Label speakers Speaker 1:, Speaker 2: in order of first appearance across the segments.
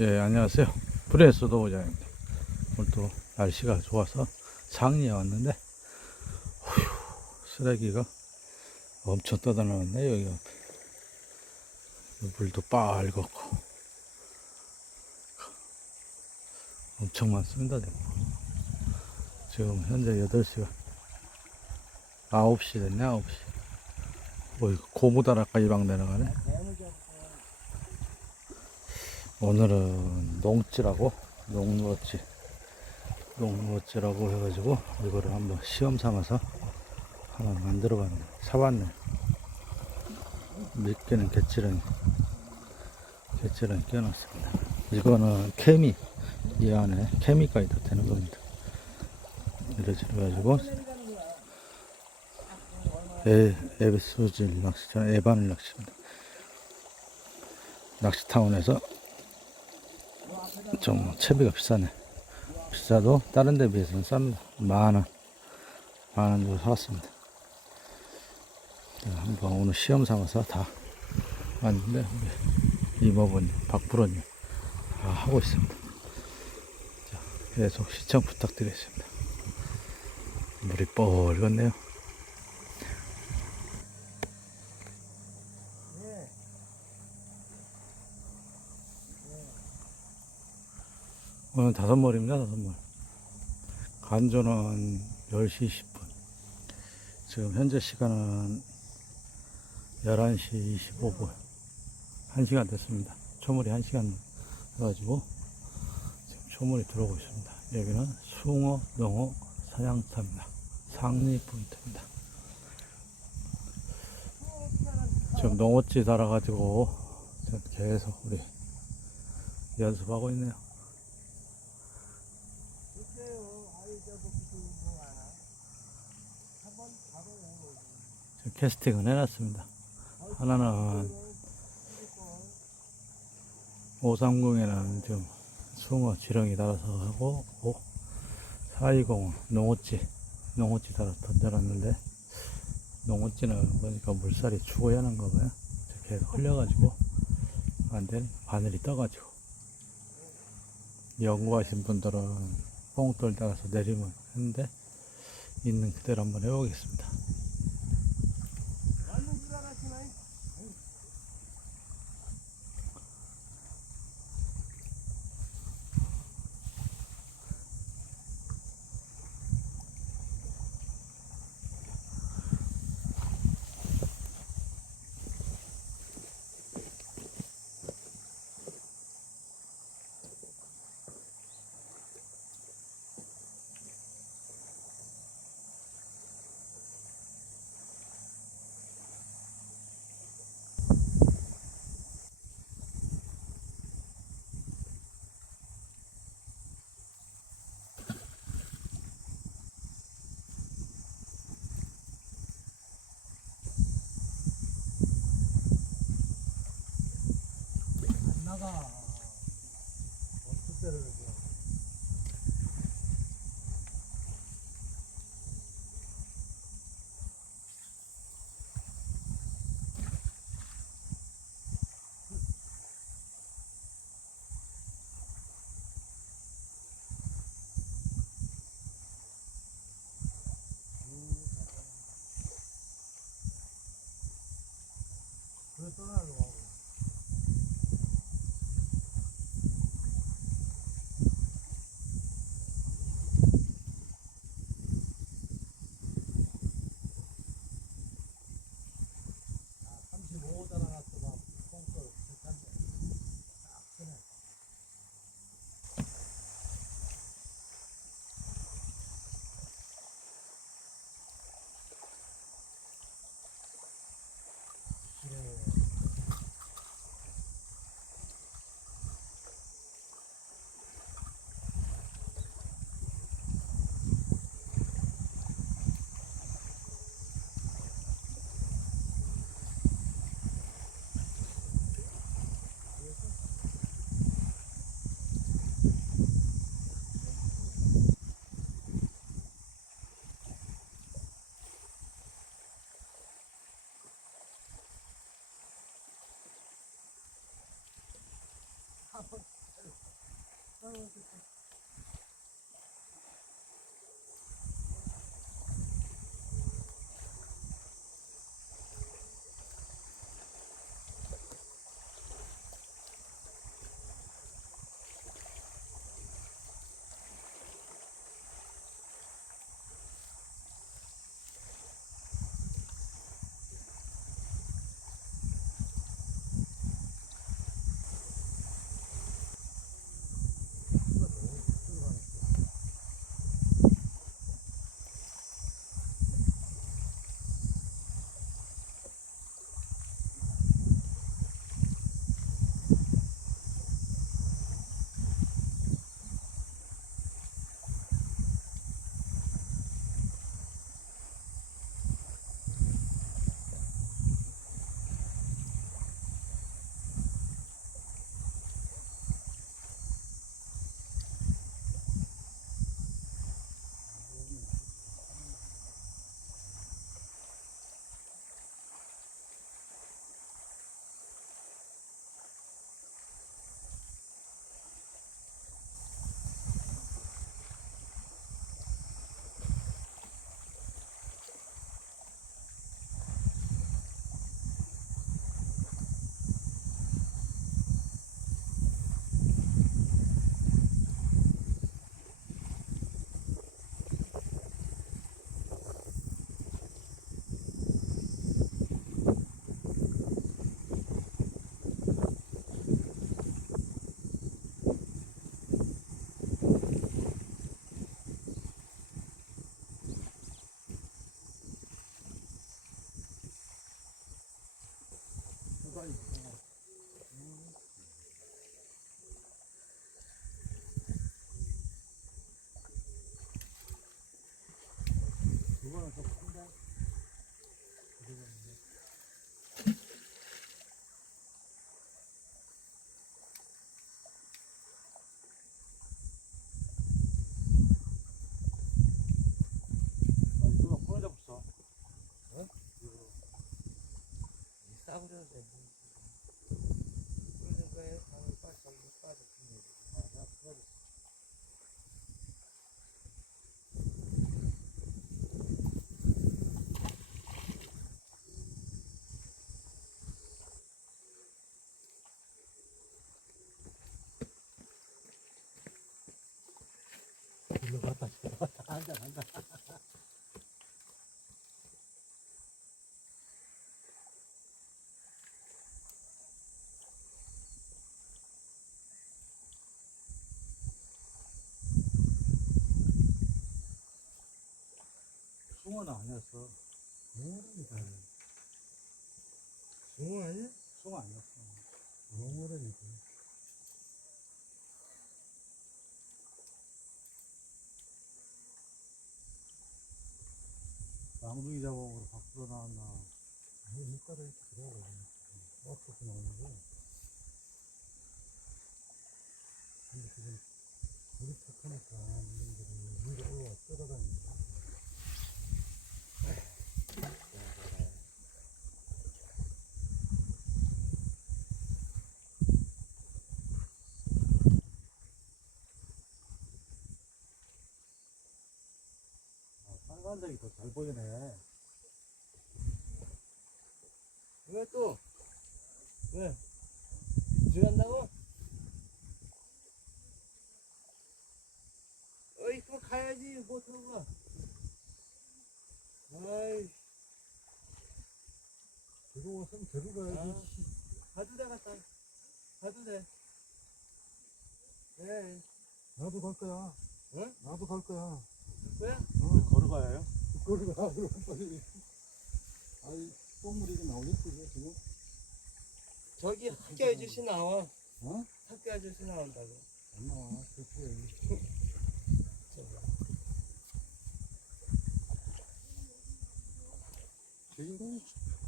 Speaker 1: 예, 안녕하세요. 브레스 도우장입니다. 오늘 또 날씨가 좋아서 장리에 왔는데, 어휴, 쓰레기가 엄청 떠다나왔네, 여기 앞에. 물도 빨갛고. 엄청 많습니다, 지금. 지금 현재 8시가 9시 됐네, 9시. 뭐, 이거 고무다락까지 막 내려가네. 오늘은 농지라고? 농로지. 농로지라고 해가지고 이거를 한번 시험 삼아서 하나 만들어 봤네. 사봤네. 몇 개는 개치렁이 개치렁이 끼워놨습니다. 이거는 케미 이 안에 케미까지 다 되는 겁니다. 이렇게 해가지고 에, 에베소질 낚시처럼 에바늘 낚시입니다. 낚시타운에서 좀 채비가 비싸네. 비싸도 다른 데 비해서는 쌉니다. 만 원. 만원 주고 사왔습니다. 자, 한번 오늘 시험 삼아서 다 왔는데, 우리 이모부님, 박부로님 다 하고 있습니다. 자, 계속 시청 부탁드리겠습니다. 물이 뻘겋네요. 오늘 다섯 머리입니다, 다섯 머리. 간조는 10시 20분. 지금 현재 시간은 11시 25분. 1시간 됐습니다. 초물이 1시간 해가지고 지금 초물이 들어오고 있습니다. 여기는 숭어, 농어, 사냥터입니다. 상리 포인트입니다. 지금 농어찌 달아가지고 계속 우리 연습하고 있네요. 캐스팅을 해놨습니다. 하나는 530에는 지금 숭어 지렁이 달아서 하고 420은 농어찌 농어찌 달아서 던져놨는데 농어찌는 보니까 물살이 죽어야 하는가 봐요. 이렇게 흘려가지고 안되니 바늘이 떠가지고 연구하신 분들은 뽕돌 달아서 내리면 했는데 있는 그대로 한번 해보겠습니다.
Speaker 2: 나가. 어떻게 때려 그래 떠나려고
Speaker 1: ってす。
Speaker 2: 싸우려는 데. 그러는 거에 방을 빠져, 이거 빠져. 아, 나 그거 일로 갔다 저로 갔다 앉아 앉아
Speaker 1: 숭어는 아니었어.
Speaker 2: 숭어 아니야?
Speaker 1: 숭어 아니었어.
Speaker 2: 뭐라니까
Speaker 1: 망둥이 자국으로 밖으로 나왔나.
Speaker 2: 아니 물가가 이렇게 들 어떻게 나오는 거야 근데 지금 물이 탁하니까 이놈들이 위로 올라와
Speaker 1: 아, 빨간색이 더 잘 보이네.
Speaker 2: 왜 또? 왜? 들어간다고? 어이, 그럼 가야지, 뭐 타고 가. 아이. 들어왔으면 데려가야지. 가도 돼, 갔다. 가도 돼. 네.
Speaker 3: 나도 갈 거야.
Speaker 2: 응?
Speaker 3: 나도 갈 거야.
Speaker 2: 뭐야?
Speaker 1: 우리 걸어가요?
Speaker 3: 거기 가, 그럼 빨리. 아이, 이게 나오겠지, 지금?
Speaker 2: 저기 학교 아저씨 나와.
Speaker 3: 어?
Speaker 2: 학교 아저씨 나온다고.
Speaker 3: 안 나와, 그렇게. 쟤인가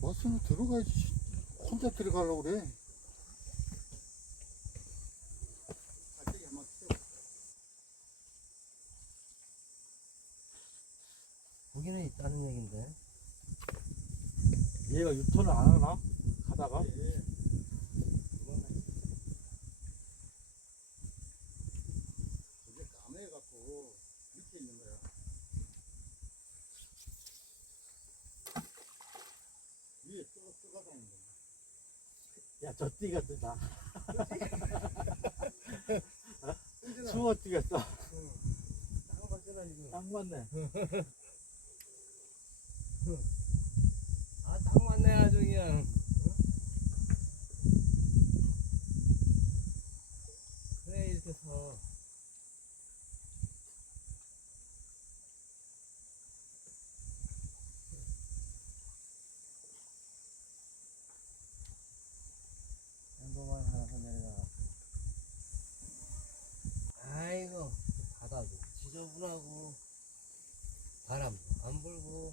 Speaker 3: 왔으면 들어가야지. 혼자 들어가려고 그래.
Speaker 1: 얘가 유턴을 안 하나? 가다가? 야, 저 띠가 뜨다. 수어 띠겠어.
Speaker 2: 딱
Speaker 1: 맞네.
Speaker 2: 아, 딱 맞네 아주 그냥. 그래 이렇게 서. 앵거만 하나서 내려가. 아이고 바다도 지저분하고 바람도 안 불고.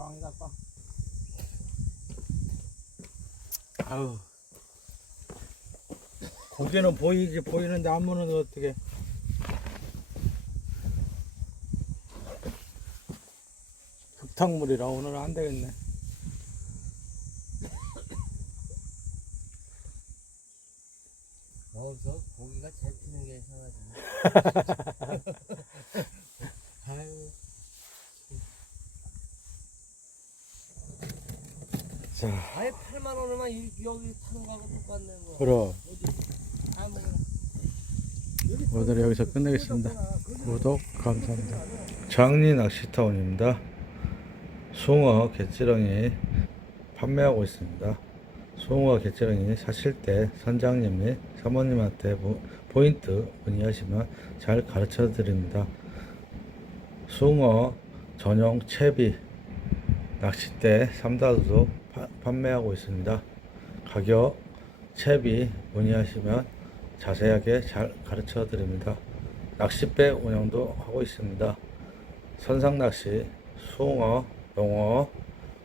Speaker 1: 꽝이다 꽝. 아우. 고기는 보이지 보이는데 안무는 어떻게? 흙탕물이라 오늘 안 되겠네.
Speaker 2: 먹어서 고기가 잡히는 게 이상하지. 아유,
Speaker 1: 자,
Speaker 2: 아예 8만 원이면 이- 여기 타는 거하고 똑같네 뭐.
Speaker 1: 그럼. 오늘 여기서 끝내겠습니다. 구독 감사합니다. 장리 낚시타운입니다. 숭어, 개찌렁이 판매하고 있습니다. 숭어, 개찌렁이 사실 때 선장님 및 사모님한테 모- 포인트 문의하시면 잘 가르쳐 드립니다. 숭어 전용 채비 낚싯대 3다도도 판매하고 있습니다. 가격 채비 문의하시면 자세하게 잘 가르쳐 드립니다. 낚싯배 운영도 하고 있습니다. 선상 낚시, 숭어, 농어,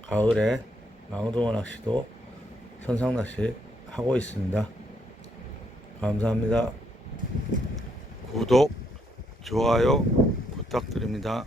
Speaker 1: 가을에 망둥어 낚시도 선상 낚시 하고 있습니다. 감사합니다. 구독, 좋아요 부탁드립니다.